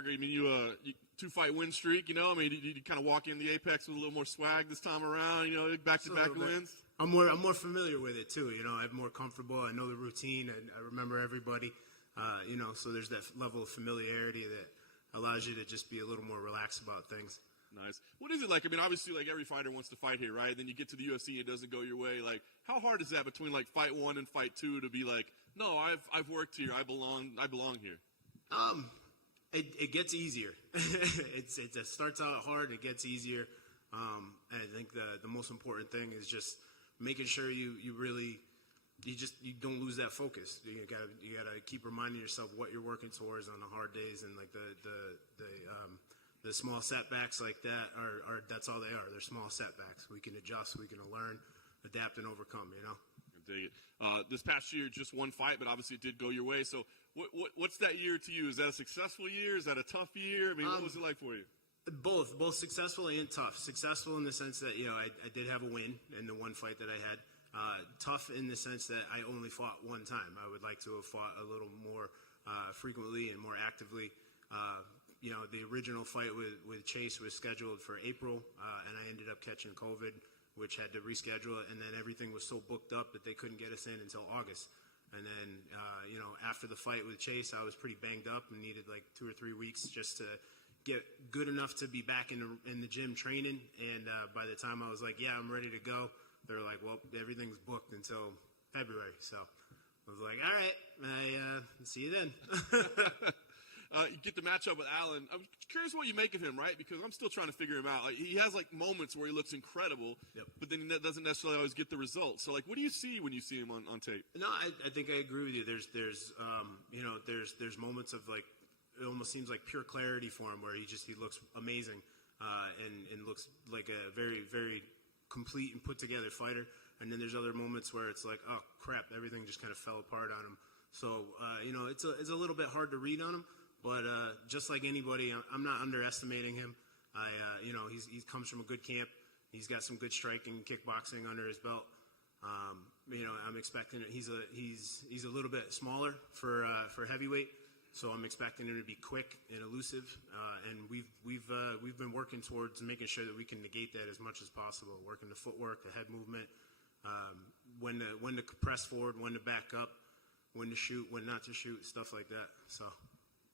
Mark, I mean, you 2-fight win streak, you know? I mean, you kind of walk in the Apex with a little more swag this time around, you know, back-to-back wins? I'm more familiar with it, too. You know, I'm more comfortable. I know the routine. I remember everybody, you know, so there's that level of familiarity that allows you to just be a little more relaxed about things. Nice. What is it like? I mean, obviously, like, every fighter wants to fight here, right? Then you get to the UFC, it doesn't go your way. Like, how hard is that between, like, fight 1 and fight 2 to be like, no, I've worked here. I belong here? It gets easier. It starts out hard. It gets easier. And I think the most important thing is just making sure you don't lose that focus. You gotta keep reminding yourself what you're working towards on the hard days, and like the small setbacks like that are that's all they are. They're small setbacks. We can adjust. We can learn, adapt, and overcome. You know. I dig it. This past year, just one fight, but obviously it did go your way. So, what's that year to you? Is that a successful year? Is that a tough year? I mean, what was it like for you? Both successful and tough. Successful in the sense that, you know, I did have a win in the one fight that I had. Tough in the sense that I only fought one time. I would like to have fought a little more frequently and more actively. You know, the original fight with Chase was scheduled for April, and I ended up catching COVID, which had to reschedule it, and then everything was so booked up that they couldn't get us in until August. And then, you know, after the fight with Chase, I was pretty banged up and needed like 2 or 3 weeks just to get good enough to be back in the gym training. And by the time I was like, yeah, I'm ready to go, they were like, well, everything's booked until February. So I was like, all right, see you then. You get the matchup with Alan. I'm curious what you make of him, right? Because I'm still trying to figure him out. Like, he has like moments where he looks incredible, yep, but then he doesn't necessarily always get the results. So, like, what do you see when you see him on tape? No, I think I agree with you. There's you know, there's moments of like, it almost seems like pure clarity for him, where he looks amazing, and looks like a very, very complete and put together fighter. And then there's other moments where it's like, oh crap, everything just kind of fell apart on him. So you know, it's a little bit hard to read on him. But just like anybody, I'm not underestimating him. You know, he comes from a good camp. He's got some good striking, kickboxing under his belt. You know, I'm expecting it. He's a little bit smaller for heavyweight, so I'm expecting him to be quick and elusive. And we've been working towards making sure that we can negate that as much as possible. Working the footwork, the head movement, when to press forward, when to back up, when to shoot, when not to shoot, stuff like that. So.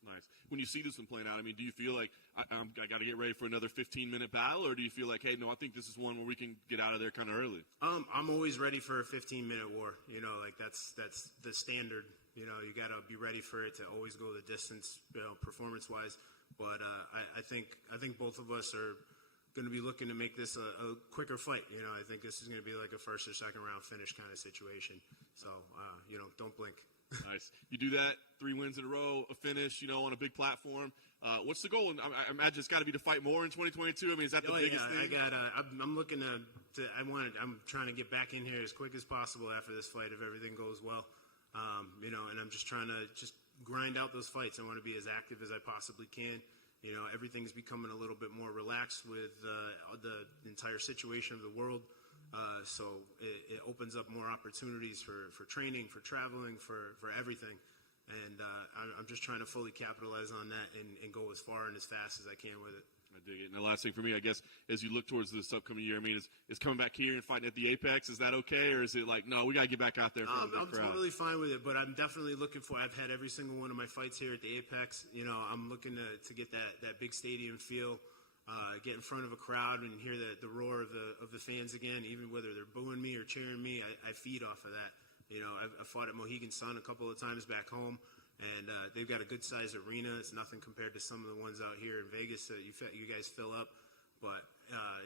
Nice. When you see this one playing out, I mean, do you feel like I got to get ready for another 15-minute battle, or do you feel like, hey, no, I think this is one where we can get out of there kind of early? I'm always ready for a 15-minute war. You know, like that's the standard. You know, you got to be ready for it to always go the distance, you know, performance-wise. But I think both of us are going to be looking to make this a quicker fight. You know, I think this is going to be like a first or second round finish kind of situation. So, you know, don't blink. Nice. You do that, 3 wins in a row, a finish, you know, on a big platform. What's the goal? I imagine it's got to be to fight more in 2022. I mean, is that the biggest thing? I'm looking I'm trying to get back in here as quick as possible after this fight if everything goes well. You know, and I'm just trying to grind out those fights. I want to be as active as I possibly can. You know, everything's becoming a little bit more relaxed with the entire situation of the world. So it opens up more opportunities for training, for traveling, for everything. And I'm just trying to fully capitalize on that and go as far and as fast as I can with it. I dig it. And the last thing for me, I guess, as you look towards this upcoming year, I mean, is coming back here and fighting at the Apex, is that okay? Or is it like, no, we got to get back out there for the crowd? I'm totally fine with it, but I'm definitely looking for, I've had every single one of my fights here at the Apex. You know, I'm looking to get that big stadium feel. Get in front of a crowd and hear the roar of the fans again, even whether they're booing me or cheering me. I feed off of that. You know, I fought at Mohegan Sun a couple of times back home, and they've got a good sized arena. It's nothing compared to some of the ones out here in Vegas that you guys fill up. But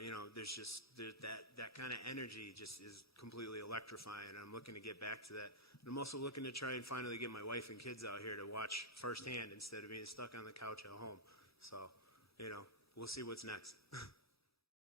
you know, there's that kind of energy just is completely electrifying. And I'm looking to get back to that. And I'm also looking to try and finally get my wife and kids out here to watch firsthand instead of being stuck on the couch at home. So, you know. We'll see what's next.